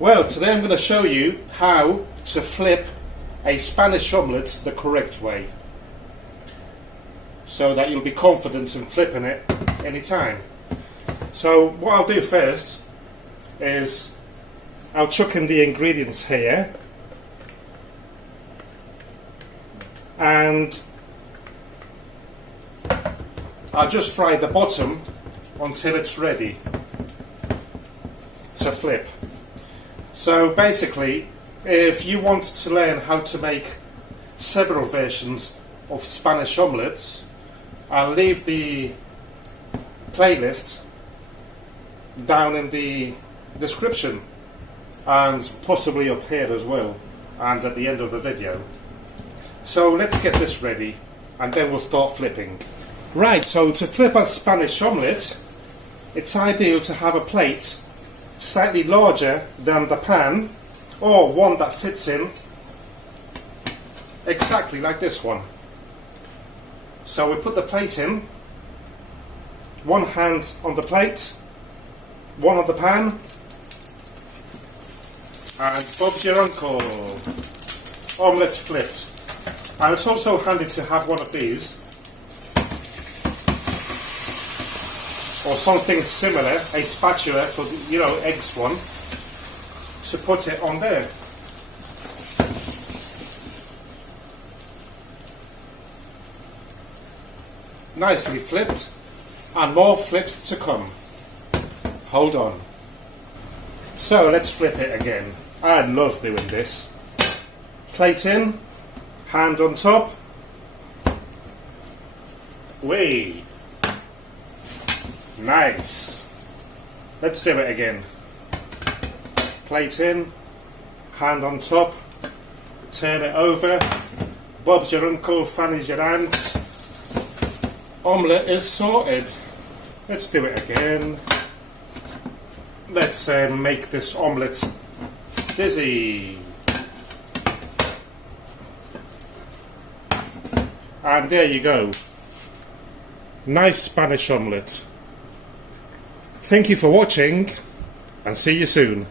Well, today I'm going to show you how to flip a Spanish omelette the correct way, so that you'll be confident in flipping it anytime. So what I'll do first is I'll chuck in the ingredients here, and I'll just fry the bottom until it's ready to flip. So basically, if you want to learn how to make several versions of Spanish omelettes, I'll leave the playlist down in the description and possibly up here as well, and at the end of the video. So let's get this ready and then we'll start flipping. Right, so to flip a Spanish omelette, it's ideal to have a plate slightly larger than the pan, or one that fits in exactly like this one. So we put the plate in, one hand on the plate, one on the pan, and Bob's your uncle. Omelette flipped. And it's also handy to have one of these, or something similar, a spatula for, eggs one, to put it on there. Nicely flipped, and more flips to come. Hold on. So let's flip it again. I love doing this. Plate in, hand on top. Whee! Nice. Let's do it again. Plate in, hand on top, turn it over. Bob's your uncle, Fanny's your aunt. Omelette is sorted. Let's do it again. Let's make this omelette dizzy. And there you go. Nice Spanish omelette. Thank you for watching, and see you soon.